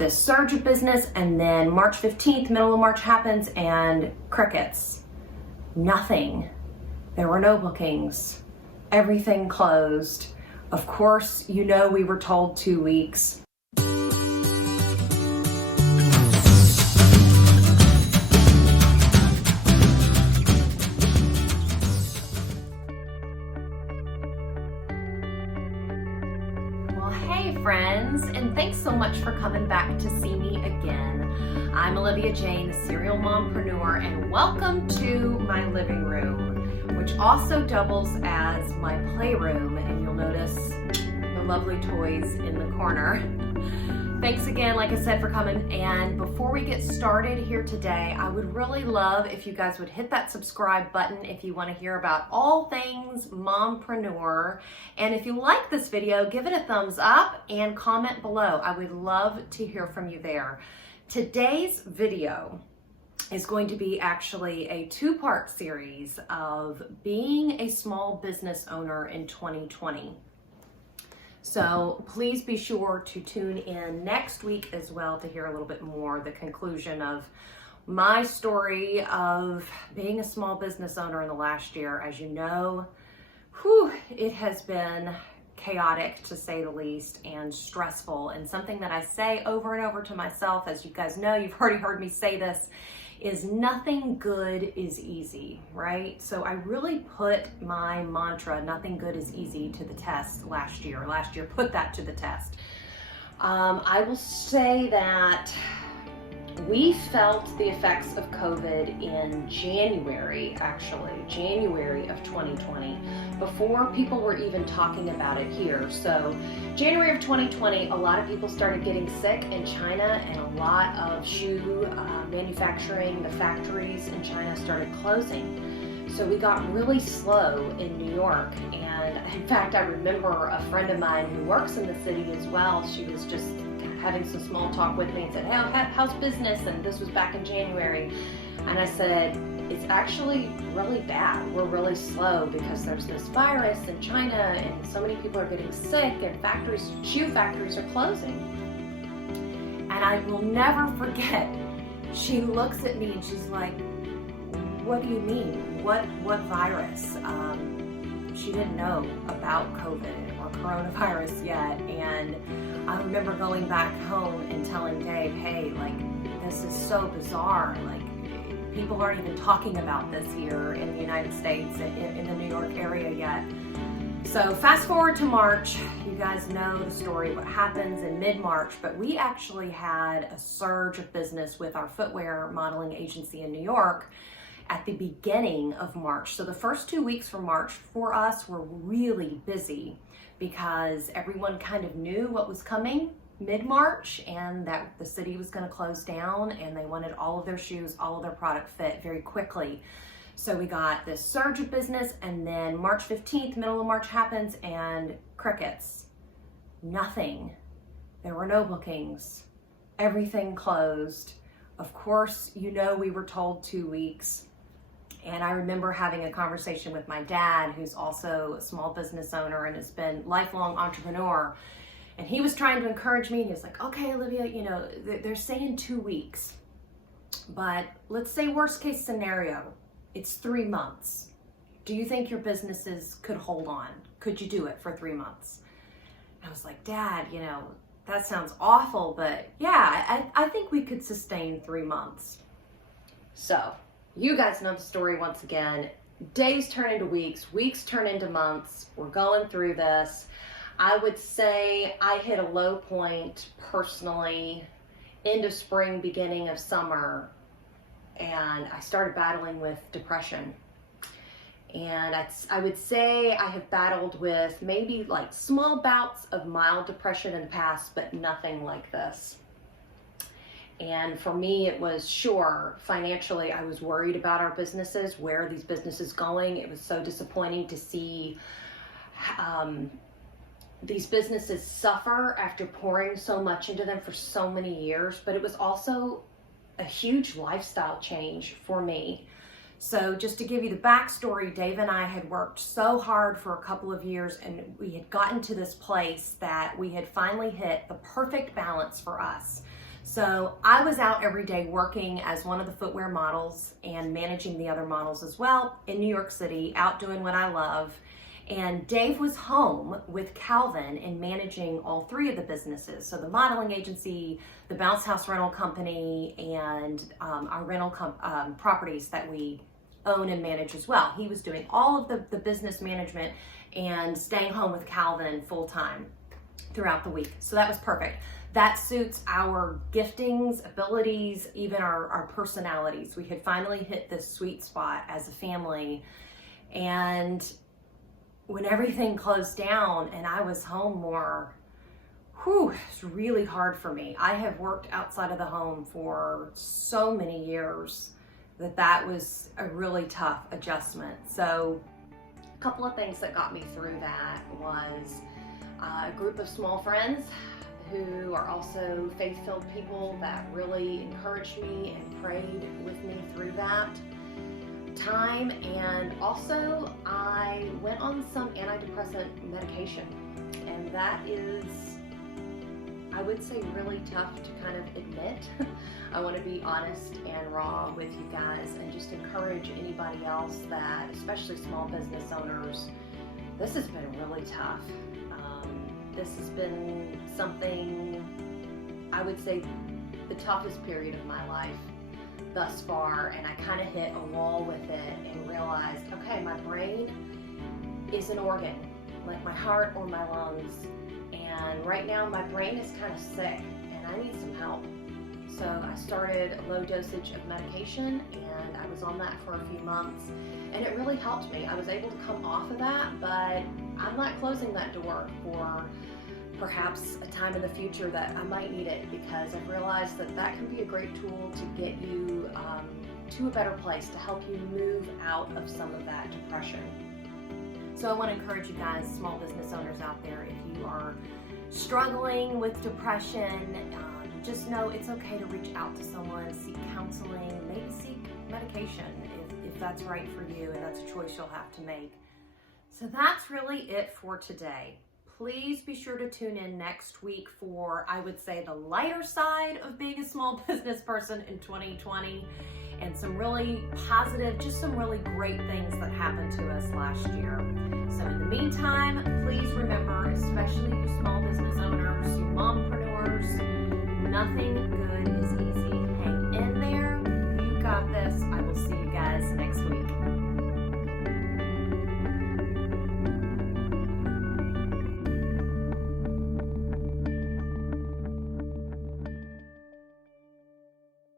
this surge of business, and then March 15th, middle of March happens, and crickets. Nothing. There were no bookings. Everything closed. Of course, you know, we were told 2 weeks. Hey friends, and thanks so much for coming back to see me again. I'm Olivia Jane, the serial mompreneur, and welcome to my living room, which also doubles as my playroom, and you'll notice the lovely toys in the corner. Thanks again, like I said, for coming. And before we get started here today, I would really love if you guys would hit that subscribe button if you want to hear about all things mompreneur. And if you like this video, give it a thumbs up and comment below. I would love to hear from you there. Today's video is going to be actually a two-part series of being a small business owner in 2020. So please be sure to tune in next week as well to hear a little bit more, the conclusion of my story of being a small business owner in the last year. As you know, it has been chaotic to say the least, and stressful, and something that I say over and over to myself, as you guys know, you've already heard me say this, is nothing good is easy, right? So I really put my mantra, nothing good is easy, to the test last year. Last year put that to the test. I will say that we felt the effects of COVID in January of 2020, before people were even talking about it here. So January of 2020, a lot of people started getting sick in China, and a lot of shoe manufacturing, the factories in China started closing. So we got really slow in New York. And in fact, I remember a friend of mine who works in the city as well, she was just having some small talk with me and said, hey, how's business? And this was back in January. And I said, it's actually really bad. We're really slow because there's this virus in China and so many people are getting sick, and shoe factories are closing. And I will never forget, she looks at me and she's like, what do you mean? What virus? She didn't know about COVID or coronavirus yet. And I remember going back home and telling Dave, hey, like, this is so bizarre. Like, people aren't even talking about this here in the United States, in the New York area yet. So fast forward to March, you guys know the story, what happens in mid-March, but we actually had a surge of business with our footwear modeling agency in New York at the beginning of March. So the first 2 weeks for March for us were really busy because everyone kind of knew what was coming mid-March, and that the city was going to close down, and they wanted all of their shoes, all of their product fit very quickly. So we got this surge of business, and then March 15th, middle of March happens, and crickets. Nothing. There were no bookings. Everything closed. Of course, you know, we were told 2 weeks. And I remember having a conversation with my dad, who's also a small business owner and has been lifelong entrepreneur. And he was trying to encourage me. He was like, okay, Olivia, you know, they're saying 2 weeks, but let's say worst case scenario, it's 3 months. Do you think your businesses could hold on? Could you do it for 3 months? And I was like, Dad, you know, that sounds awful, but yeah, I think we could sustain 3 months. So you guys know the story once again. Days turn into weeks, weeks turn into months. We're going through this. I would say I hit a low point personally, end of spring, beginning of summer, and I started battling with depression. And I would say I have battled with maybe like small bouts of mild depression in the past, but nothing like this. And for me, it was, sure, financially, I was worried about our businesses, where are these businesses going? It was so disappointing to see these businesses suffer after pouring so much into them for so many years, but it was also a huge lifestyle change for me. So just to give you the backstory, Dave and I had worked so hard for a couple of years, and we had gotten to this place that we had finally hit the perfect balance for us. So I was out every day working as one of the footwear models and managing the other models as well in New York City, out doing what I love. And Dave was home with Calvin and managing all three of the businesses. So the modeling agency, the bounce house rental company, and our rental properties that we own and manage as well. He was doing all of the business management and staying home with Calvin full time throughout the week. So that was perfect. That suits our giftings, abilities, even our personalities. We had finally hit this sweet spot as a family. And when everything closed down and I was home more, it's really hard for me. I have worked outside of the home for so many years that was a really tough adjustment. So a couple of things that got me through that was a group of small friends who are also faith-filled people that really encouraged me and prayed with me through that time. And also I went on some antidepressant medication, and that is, I would say, really tough to kind of admit. I want to be honest and raw with you guys and just encourage anybody else that, especially small business owners, this has been really tough. This has been something, I would say, the toughest period of my life thus far, and I kind of hit a wall with it and realized, okay, my brain is an organ, like my heart or my lungs, and right now my brain is kind of sick and I need some help. So I started a low dosage of medication, and I was on that for a few months, and it really helped me. I was able to come off of that, but I'm not closing that door for perhaps a time in the future that I might need it, because I've realized that can be a great tool to get you to a better place, to help you move out of some of that depression. So I want to encourage you guys, small business owners out there, if you are struggling with depression, just know it's okay to reach out to someone, seek counseling, maybe seek medication if that's right for you, and that's a choice you'll have to make. So that's really it for today. Please be sure to tune in next week for, I would say, the lighter side of being a small business person in 2020, and some really positive, just some really great things that happened to us last year. So in the meantime, please remember, especially you small business owners, you mompreneurs, nothing